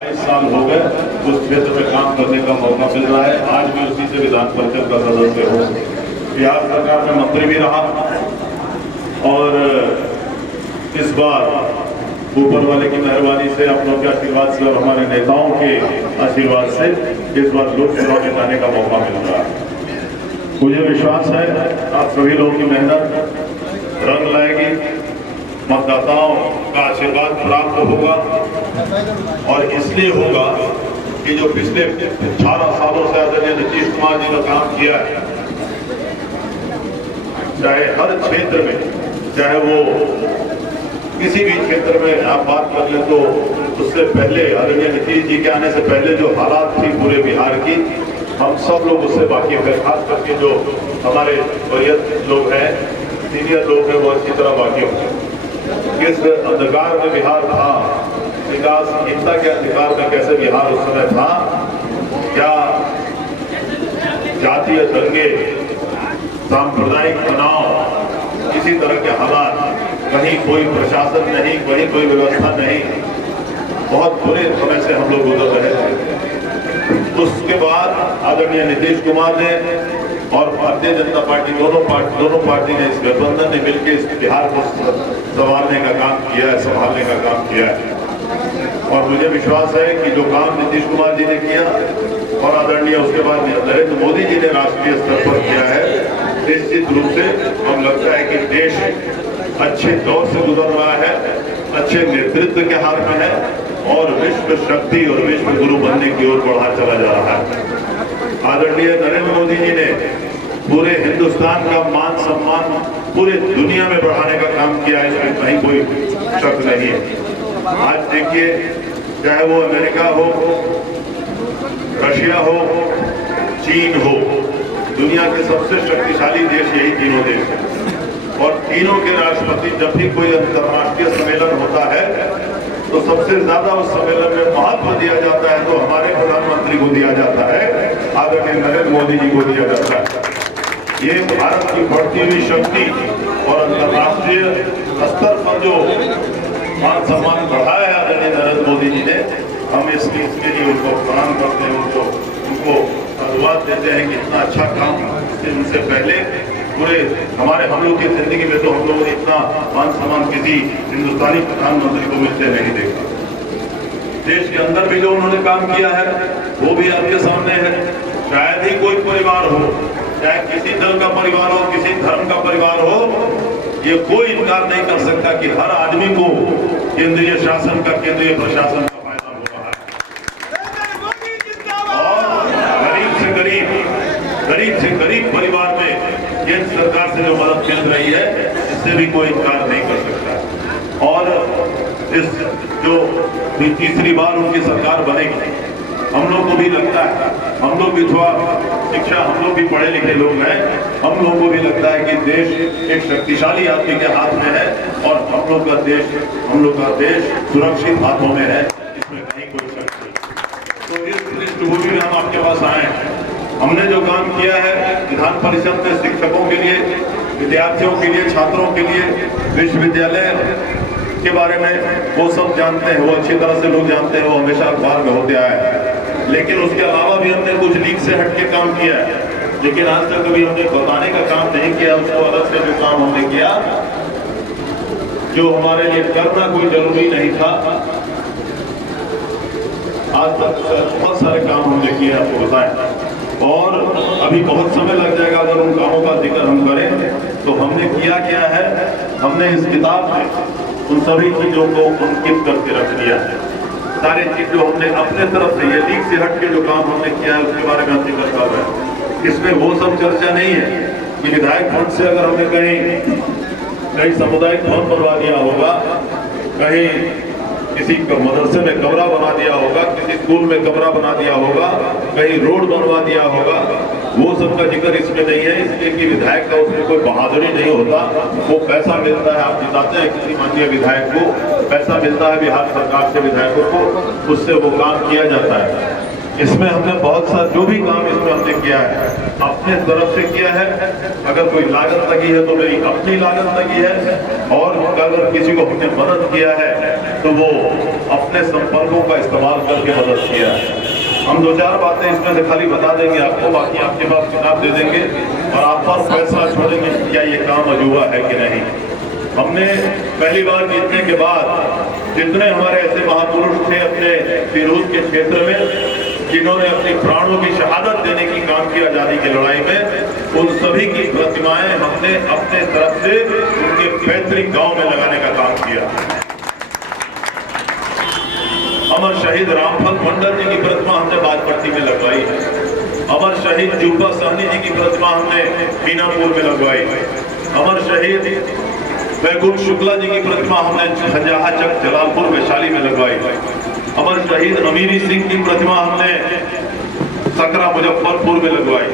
22 साल हो गए उस क्षेत्र में काम करने का मौका मिल रहा है। आज भी उसी से विधान परिषद का सदस्य हूँ। बिहार सरकार में मंत्री भी रहा और इस बार ऊपर वाले की मेहरबानी से, आप लोगों के आशीर्वाद से और हमारे नेताओं के आशीर्वाद से इस बार लोकसभा में जाने का मौका मिल रहा है। मुझे विश्वास है आप सभी लोगों की मेहनत रंग लाएगी, मतदाताओं का आशीर्वाद प्राप्त होगा और इसलिए होगा कि जो पिछले 18 सालों से आदरणीय नीतीश कुमार जी ने काम किया है, चाहे हर क्षेत्र में, चाहे वो किसी भी क्षेत्र में आप बात कर ले, तो उससे पहले आदरणीय नीतीश जी के आने से पहले जो हालात थी पूरे बिहार की, हम सब लोग उससे वाकिफ है। खास करके जो हमारे वरिष्ठ लोग हैं, सीनियर लोग हैं, वो अच्छी तरह वाकिफ हैं। किस अंधकार में बिहार था, विकासहीनता के अंधकार में कैसे बिहार उस समय था, क्या जातीय दंगे, सांप्रदायिक तनाव, इसी तरह के हालात, कहीं कोई प्रशासन नहीं, कहीं कोई व्यवस्था नहीं, बहुत बुरे समय से हम लोग गुजर रहे थे। उसके बाद आदरणीय नीतीश कुमार ने और भारतीय जनता पार्टी दोनों पार्टी ने, इस गठबंधन ने मिलकर इस बिहार को संभालने का काम किया है, संभालने का काम किया है। और मुझे विश्वास है कि जो काम नीतीश कुमार जी ने किया और आदरणीय उसके बाद नरेंद्र मोदी जी ने राष्ट्रीय स्तर पर किया है, निश्चित रूप से हम लगता है कि देश अच्छे दौर से गुजर रहा है, अच्छे नेतृत्व के हाथ में है और विश्व शक्ति और विश्व गुरु बनने की ओर बढ़ा चला जा रहा है। आदरणीय नरेंद्र मोदी जी ने पूरे हिंदुस्तान का मान सम्मान पूरे दुनिया में बढ़ाने का काम किया है, इसमें कहीं कोई शक नहीं है। आज देखिए, चाहे वो अमेरिका हो, रशिया हो, चीन हो, दुनिया के सबसे शक्तिशाली देश यही तीनों देश हैं और तीनों के राष्ट्रपति जब भी कोई अंतर्राष्ट्रीय सम्मेलन होता है तो सबसे ज्यादा उस सम्मेलन में महत्व दिया जाता है तो हमारे प्रधानमंत्री को दिया जाता है, आदरणीय नरेंद्र मोदी जी को दिया जाता है। ये भारत की बढ़ती हुई शक्ति और अंतर्राष्ट्रीय स्तर पर जो मान सम्मान बढ़ाया है आदरणीय नरेंद्र मोदी जी ने, हम इसके लिए उनको प्रणाम करते हैं, उनको धन्यवाद देते हैं कि इतना अच्छा काम इनसे पहले पूरे हमारे हम लोग की जिंदगी में तो हम लोगों ने इतना मान सम्मान किसी हिंदुस्तानी प्रधानमंत्री को मिलते नहीं देखा। देश के अंदर भी जो उन्होंने काम किया है वो भी आपके सामने है। शायद ही कोई परिवार हो, चाहे किसी दल का परिवार हो, किसी धर्म का परिवार हो, ये कोई इनकार नहीं कर सकता कि हर आदमी को केंद्रीय शासन का, केंद्रीय प्रशासन का फायदा हो रहा है। और गरीब से गरीब परिवार में केंद्र सरकार से जो मदद मिल रही है, इससे भी कोई इनकार नहीं कर सकता। और इस जो तीसरी बार उनकी सरकार बनेगी, हम लोग को भी लगता है, हम लोग भी थोड़ा शिक्षा, हम लोग भी पढ़े लिखे लोग हैं, हम लोगों को भी लगता है कि देश एक शक्तिशाली आदमी के हाथ में है और हम लोग का देश सुरक्षित हाथों में है, इसमें कहीं कोई शक नहीं। तो इस पृष्ठभूमि में हम आपके पास आए हैं। हमने जो काम किया है विधान परिषद में शिक्षकों के लिए, विद्यार्थियों के लिए, छात्रों के लिए, विश्वविद्यालय के बारे में वो सब जानते हैं, वो अच्छी तरह से लोग जानते हैं, वो हमेशा अखबार में होते आए हैं। लेकिन उसके अलावा भी हमने कुछ लीग से हटके काम किया है, लेकिन आज तक कभी हमने बताने का काम नहीं किया। उसको अलग से जो काम हमने किया, जो हमारे लिए करना कोई जरूरी नहीं था, आज तक बहुत सारे काम हमने किए, आपको बताएं। और अभी बहुत समय लग जाएगा अगर उन कामों का जिक्र हम करें। तो हमने किया क्या है, हमने इस किताब में उन सभी चीजों को अंकित करके रख दिया है। सारी चीज जो हमने अपने तरफ से, ये लीग से हट के जो काम हमने किया है उसके बारे में हम जिक्र कर रहे हैं। इसमें वो सब चर्चा नहीं है कि विधायक फंड से अगर हमने कहीं सामुदायिक भवन बनवा दिया होगा, कहीं किसी मदरसे में कमरा बना दिया होगा, किसी स्कूल में कमरा बना दिया होगा, कहीं रोड बनवा दिया होगा, वो सब का जिक्र इसमें नहीं है। इसलिए कि विधायक का उसमें कोई बहादुरी नहीं होता, वो पैसा मिलता है, आप जिताते हैं किसी माननीय विधायक को, पैसा मिलता है बिहार सरकार से विधायकों को, उससे वो काम किया जाता है। इसमें हमने बहुत सा जो भी काम इसमें हमने किया है अपने तरफ से किया है। अगर कोई लागत लगी है तो मेरी अपनी लागत लगी है, और अगर किसी को हमने मदद किया है तो वो अपने संपर्कों का इस्तेमाल करके मदद किया है। हम दो चार बातें इसमें से खाली बता देंगे आपको, बाकी आपके पास किताब दे देंगे और आप पर फैसला छोड़ेंगे क्या ये काम अजूबा है कि नहीं। हमने पहली बार जीतने के बाद जितने हमारे ऐसे महापुरुष थे अपने फिरोज के क्षेत्र में जिन्होंने अपने प्राणों की शहादत देने की काम किया आजादी की लड़ाई में, उन सभी की प्रतिमाएं हमने अपने तरफ से उनके पैतृक गांव में लगाने का काम किया। अमर शहीद रामफल मंडल जी की प्रतिमा हमने बाजपट्टी में लगवाई है। अमर शहीद जूपा सहनी जी की प्रतिमा हमने मीनापुर में लगवाई। अमर शहीद वैकुंठ शुक्ला जी की प्रतिमा हमने खंजाहा चक जलालपुर वैशाली में लगवाई। अमर शहीद अमीरी सिंह की प्रतिमा हमने सकरा मुजफ्फरपुर में लगवाई।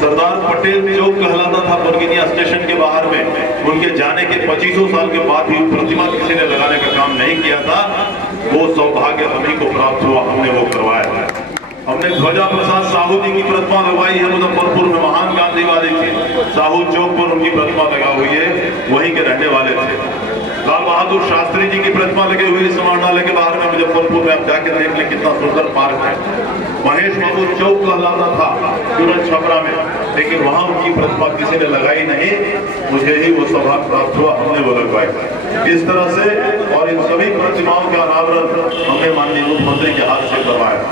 सरदार पटेल चौक कहलाता था बरगिनिया स्टेशन के बाहर में, उनके जाने के 25 साल के बाद भी प्रतिमा किसी ने लगाने का काम नहीं किया था। वो सौभाग्य हमें को प्राप्त हुआ, हमने वो करवाया है। हमने ध्वजा प्रसाद साहू जी की प्रतिमा लगवाई है मुजफ्फरपुर में, महान गांधीवादी थे। साहू चौक पर उनकी प्रतिमा लगा हुई है, वहीं के रहने वाले थे। लाल बहादुर शास्त्री जी की प्रतिमा लगी हुई है समाहरणालय के बाहर में मुजफ्फरपुर में, आप जाकर देख लें कितना सुंदर पार्क है। महेश बाबू चौक कहलाता था तुरंत छपरा में, लेकिन वहां उनकी प्रतिमा किसी ने लगाई नहीं, मुझे ही वो सौभाग्य प्राप्त हुआ, हमने वो लगवाई। इस तरह से और इन सभी प्रतिमाओं का अनावरण हमने माननीय मुख्यमंत्री के हाथ से करवाया।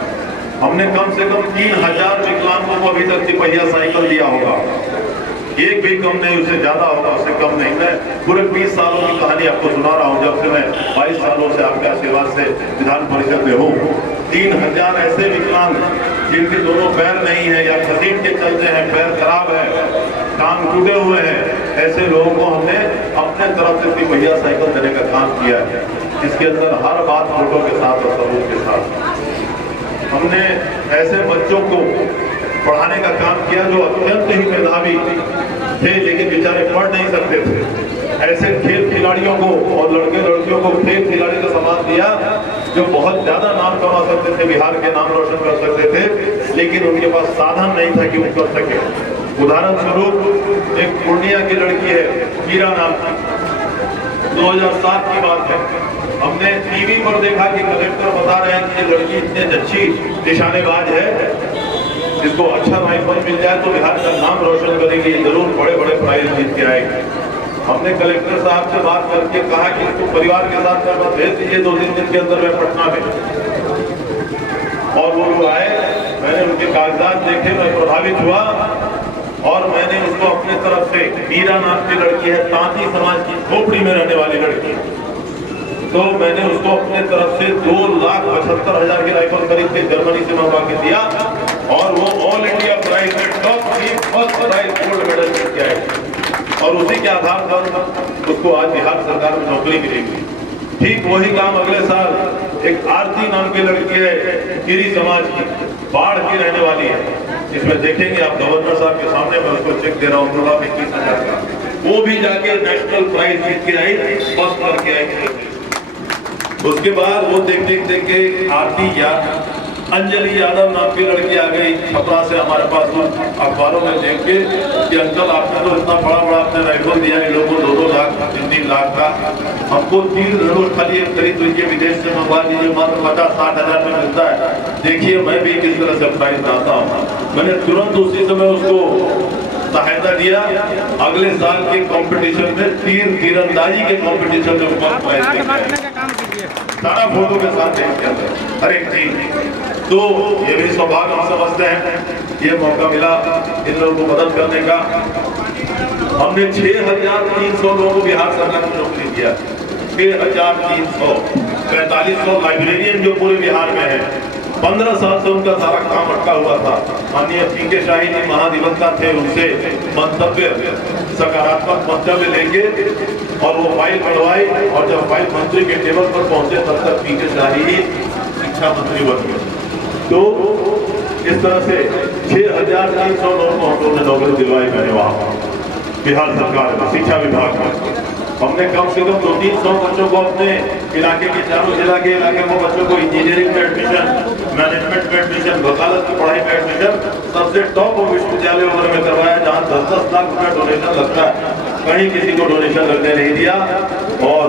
हमने कम से कम 3000 विकलांगों को अभी तक तिपहिया साइकिल दिया होगा, एक भी कम नहीं, उससे ज्यादा होगा, उससे कम नहीं। मैं पूरे 20 सालों की कहानी आपको सुना रहा हूँ, जब से मैं 22 सालों से आपके आशीर्वाद से विधान परिषद में हूँ। 3000 ऐसे विकलांग जिनके दोनों पैर नहीं है या घसीट के चलते हैं, पैर खराब है, टांग टूटे हुए हैं, ऐसे लोगों को हमने अपने तरफ से तिपहिया साइकिल देने का काम किया है। इसके अंदर हर बात फोटो के साथ और सबूत के साथ। हमने ऐसे बच्चों को पढ़ाने का काम किया जो अत्यंत ही मेधावी थे लेकिन बेचारे पढ़ नहीं सकते थे। ऐसे खेल खिलाड़ियों को और लड़के लड़कियों को खेल खिलाड़ी का सम्मान दिया जो बहुत ज्यादा नाम कमा सकते थे, बिहार के नाम रोशन कर सकते थे, लेकिन उनके पास साधन नहीं था कि वो कर सके। उदाहरण स्वरूप एक पूर्णिया की लड़की है मीरा नाम की, 2007 की बात है। हमने टीवी पर देखा कि कलेक्टर बता रहे हैं कि ये लड़की इतनी अच्छी निशानेबाज है, जिसको अच्छा राइफल मिल जाए तो बिहार का नाम रोशन करेगी, जरूर बड़े बड़े प्राइज जीत के आएगी। हमने कलेक्टर साहब से बात करके कहा कि इसको परिवार के साथ भेज दीजिए 2-3 दिन के अंदर में पटना में। और वो लोग आए, मैंने उनके कागजात देखे, मैं प्रभावित हुआ और मैंने उसको अपने तरफ से, मीरा नाम की लड़की है, तांती समाज की झोपड़ी में रहने वाली लड़की, तो मैंने उसको अपने तरफ से 2,75,000 की राइफल खरीद के जर्मनी से मंगवा के दिया और वो ऑल इंडिया प्राइज में top 3 first prize gold medal जीत के आई। और उसी के आधार पर उसको आज बिहार सरकार में नौकरी मिलेगी। ठीक वही काम अगले साल एक आरती नाम की लड़की है, गिरी समाज की, बाढ़ की रहने वाली है। इसमें देखेंगे आप गवर्नर साहब के सामने, मैं उसको चेक दे रहा हूँ 21,000 का, वो भी जाके नेशनल प्राइज जीत के आई, फर्स्ट करके आई। उसके बाद वो देख के आरती या अंजलि यादव नाम की लड़की आ गई छपरा से हमारे पास, अखबारों में देख के कि अंकल आपने तो इतना बड़ा बड़ा आपने राइफल दिया इन लोगों को 2-2 लाख 3-3 लाख का, हमको 3 धनुष खाली खरीद लीजिए, विदेश से मंगवा लीजिए, मात्र 50-60 हजार में मिलता है, देखिए मैं भी किस तरह से प्राइज लाता हूँ। मैंने तुरंत उसी समय उसको सहायता दिया। अगले साल के कंपटीशन में तीरंदाजी के कंपटीशन में सारा फोटो के साथ देख के हर एक चीज। तो ये भी सौभाग्य हम समझते हैं, ये मौका मिला इन लोगों को मदद करने का। हमने 6,300 लोगों को बिहार सरकार ने नौकरी दिया, 6,300, 4500 लाइब्रेरियन जो पूरे बिहार में है। 15 साल से उनका सारा काम अटका हुआ था। माननीय पीके शाही जी महाधिवक्ता थे, उनसे मंतव्य, सकारात्मक मंतव्य लेंगे और वो फाइल बढ़वाई, और जब फाइल मंत्री के टेबल पर पहुंचे तब तक पीके शाही ही शिक्षा मंत्री बन गए। तो इस तरह से 6,300 लोगों को हम लोगों ने नौकरी दिलवाई। मैंने वहाँ बिहार सरकार में शिक्षा विभाग में हमने कम से कम 200-300 बच्चों को अपने इलाके के, चारों जिला के इलाके में बच्चों को इंजीनियरिंग में एडमिशन, मैनेजमेंट में में एडमिशन, वकालत की पढ़ाई में एडमिशन सबसे टॉप विश्वविद्यालय वगैरह में करवाया, जहाँ 10-10 लाख रुपया डोनेशन लगता है, कहीं किसी को डोनेशन लगने नहीं दिया। और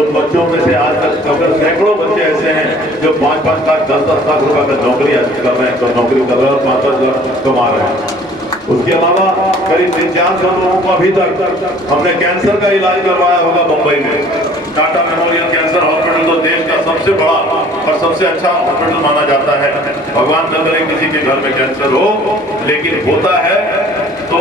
उन बच्चों में से आज तक अगर सैकड़ों बच्चे ऐसे हैं जो 5-5 लाख 10-10 लाख रुपए का नौकरी कर रहे हैं, तो नौकरी कर रहे हैं और 5-5 लाख कमा रहे हैं। उसके अलावा करीब 300-400 लोगों को अभी तक हमने कैंसर का इलाज करवाया होगा मुंबई में। टाटा मेमोरियल कैंसर हॉस्पिटल तो देश का सबसे बड़ा और सबसे अच्छा हॉस्पिटल माना जाता है। भगवान न करे किसी के घर में कैंसर हो, लेकिन होता है तो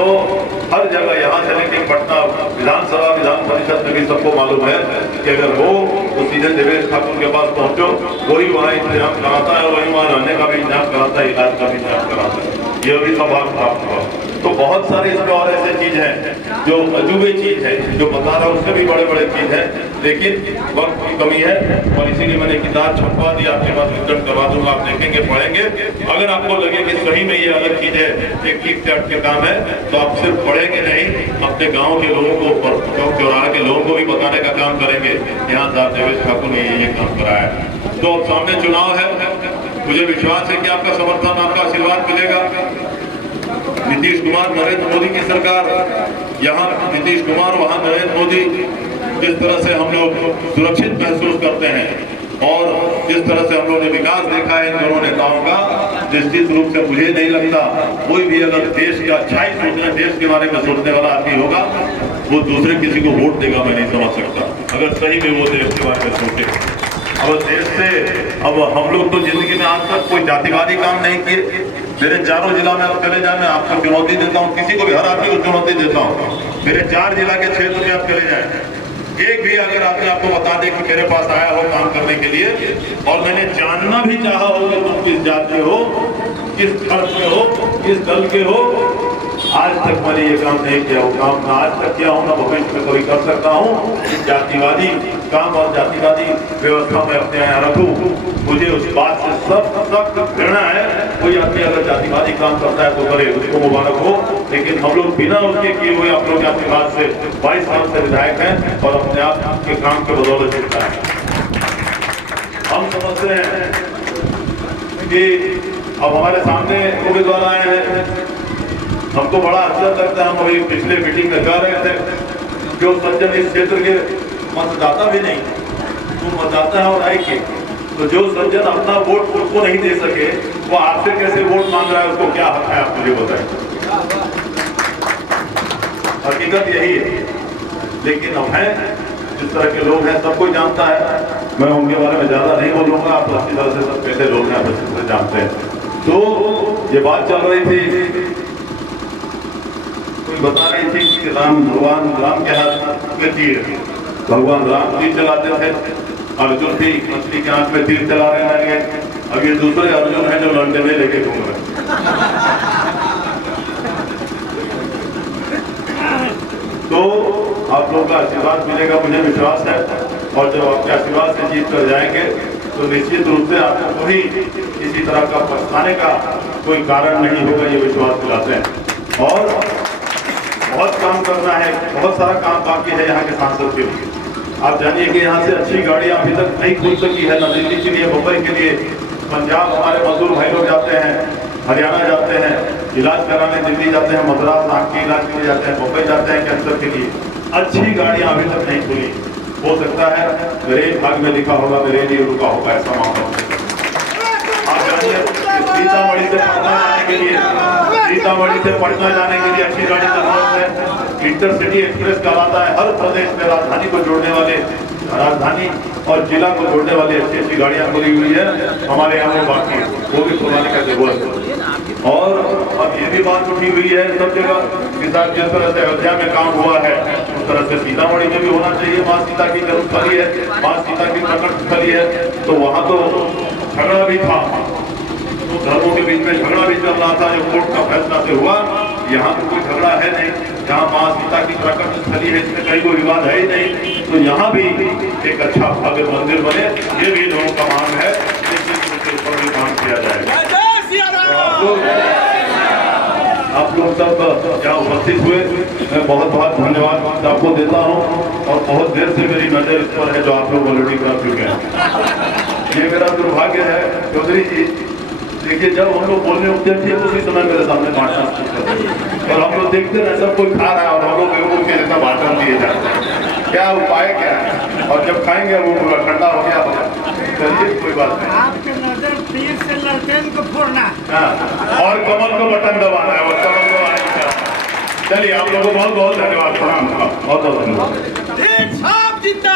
हर जगह, यहाँ से लेकर पटना विधानसभा विधान परिषद में भी सबको मालूम है कि अगर हो तो सीधे देवेश ठाकुर के पास पहुंचो, वही वहाँ इंतजाम कराता है, वही वहाँ रहने का भी इंतजाम कराता है, इलाज का भी इंतजाम कराता है। ये भी सौभाग्य प्राप्त हुआ। तो बहुत सारे इसमें और ऐसे चीज हैं जो अजूबे चीज है, जो बता रहा हूँ उससे भी बड़े बड़े चीज है, लेकिन वक्त की कमी है और इसीलिए मैंने किताब छपवा दी, आपके पास रिटर्न करवा दूंगा, आप देखेंगे पढ़ेंगे। अगर आपको लगे कि सही में ये अलग चीज है, एक ठीक चाट के काम है, तो आप सिर्फ पढ़ेंगे नहीं, अपने गाँव के लोगों को और चौक चौराहा के लोगों को भी बताने का काम करेंगे, यहाँ साहब देवेश ठाकुर ने ये काम कराया। तो अब सामने चुनाव है, मुझे विश्वास है कि आपका समर्थन, आपका आशीर्वाद मिलेगा। नीतीश कुमार, नरेंद्र मोदी की सरकार, यहाँ नीतीश कुमार, वहाँ नरेंद्र मोदी, जिस तरह से हम लोग सुरक्षित महसूस करते हैं और जिस तरह से हम लोगों ने विकास देखा है इन दोनों नेताओं का, निश्चित रूप से मुझे नहीं लगता कोई भी अगर देश की अच्छाई सोचने, देश के बारे में सोचने वाला आदमी होगा, वो दूसरे किसी को वोट देगा, मैं नहीं समझ सकता, अगर सही में वो देश के बारे में सोचे। अब देश से, अब हम लोग तो जिंदगी में आज तक कोई जातिवादी काम नहीं किए। मेरे चारों जिला में आप चले जाए, मैं आपको चुनौती देता हूँ, किसी को भी, हर आदमी को चुनौती देता हूँ, मेरे 4 जिला के क्षेत्र में आप चले जाए, एक भी अगर आपने आपको बता दे कि मेरे पास आया हो काम करने के लिए और मैंने जानना भी चाहा हो कि तुम किस जात के हो, किस धर्म के हो, किस दल के हो, आज तक मैंने ये काम नहीं किया, वो काम ना आज तक किया हूँ, ना भविष्य में कभी कर सकता हूँ। जातिवादी काम और जातिवादी व्यवस्था में अपने यहाँ रखूँ, मुझे उस बात से सख्त घृणा है। कोई आदमी अगर जातिवादी काम करता है तो करे, उसको मुबारक हो, लेकिन हम लोग बिना उसके किए हुए आप लोग जातिवाद से 22 साल से विधायक हैं और अपने आप के काम के बदौलत जीता है। हम समझते हैं कि अब हमारे सामने उम्मीदवार आए हैं, हमको बड़ा अच्छा लगता है। हम अभी पिछले मीटिंग में कह रहे थे, जो सज्जन इस क्षेत्र के मतदाता भी नहीं, वो मतदाता है और आए के, तो जो सज्जन अपना वोट उसको नहीं दे सके, वो आपसे कैसे वोट मांग रहा है, उसको क्या हक है, आप मुझे बताएं। हकीकत यही है, लेकिन अब है जिस तरह के लोग हैं, सब कोई जानता है, मैं उनके बारे में ज्यादा नहीं बोलूंगा, आप अच्छी तरह से सब कैसे लोग हैं अच्छी तरह जानते हैं। तो ये बात चल रही थी, कोई बता रही थी कि भगवान राम के हाथ में तीर, भगवान राम तीर चलाते थे, अर्जुन भी मछली के हाथ में तीर चला रहे हैं। अब ये दूसरे अर्जुन है जो लड़ने में लेके घूम रहे। तो आप लोगों का आशीर्वाद मिलेगा, मुझे विश्वास है, और जब आपके आशीर्वाद से जीत कर जाएंगे तो निश्चित रूप से आपको कोई किसी तरह का पछताने का कोई कारण नहीं होगा, ये विश्वास दिलाते हैं। और बहुत काम करना है, बहुत सारा काम बाकी है यहाँ के सांसद के लिए। आप जानिए कि यहाँ से अच्छी गाड़ियाँ अभी तक नहीं खुल सकी है, न दिल्ली के लिए, मुंबई के लिए। पंजाब हमारे मजदूर भाई लोग जाते हैं, हरियाणा जाते हैं इलाज कराने, दिल्ली जाते हैं, मद्रास आँख के इलाज के लिए जाते हैं, मुंबई जाते हैं कैंसर के लिए। अच्छी गाड़ियाँ अभी तक नहीं खुली, हो सकता है मेरे भाग में लिखा होगा, मेरे लिए रुका होगा, ऐसा मामला। आप जानिए सीतामढ़ी से पटना जाने के लिए, सीतामढ़ी से पटना जाने के लिए अच्छी गाड़ी की जरूरत है। इंटरसिटी एक्सप्रेस कहलाता है, हर प्रदेश में राजधानी को जोड़ने वाले, राजधानी और जिला को जोड़ने वाली अच्छी अच्छी गाड़ियां खुली हुई है हमारे यहाँ में, बाकी वो भी खुलवाने का जरूरत है। और अब ये भी बात उठी हुई है सब जगह कि साथ जिस तरह से अयोध्या में काम हुआ है, उस तरह से सीतामढ़ी में भी होना चाहिए। माँ सीता की जन्मस्थली है, माँ सीता की प्रकट स्थली है, तो वहाँ तो झगड़ा भी था, धर्मों के बीच में झगड़ा भी चल रहा था, जो कोर्ट का फैसला से हुआ। यहाँ तो कोई झगड़ा है नहीं, यहाँ माँ सीता की प्रकट स्थली है, इसमें कहीं कोई विवाद है ही नहीं। तो यहाँ भी एक अच्छा भव्य मंदिर बने, ये भी लोगों का मांग है, लेकिन उसके ऊपर भी काम किया जाएगा। आप लोग सब यहाँ उपस्थित हुए, मैं बहुत बहुत धन्यवाद आपको देता हूँ। और बहुत देर से मेरी नजर इस पर है जो आप लोग ऑलरेडी कर चुके हैं। ये मेरा दुर्भाग्य है चौधरी जी, देखिए जब हम लोग बोलने उठते थे उसी समय मेरे सामने भाषण और हम लोग देखते रहे सब कोई खा रहा है और हम लोग बेवकूफ के जैसा भाषण दिए जाते हैं। क्या उपाय क्या है? और जब खाएंगे वो पूरा ठंडा हो गया होगा। चलिए कोई बात नहीं। आपके नजर तीर से ललटेन को फोड़ना हाँ, और कमल को बटन दबाना है और कमल को आगे चलिए आप लोगों को बहुत बहुत धन्यवाद। प्रणाम, बहुत बहुत धन्यवाद। जिंदा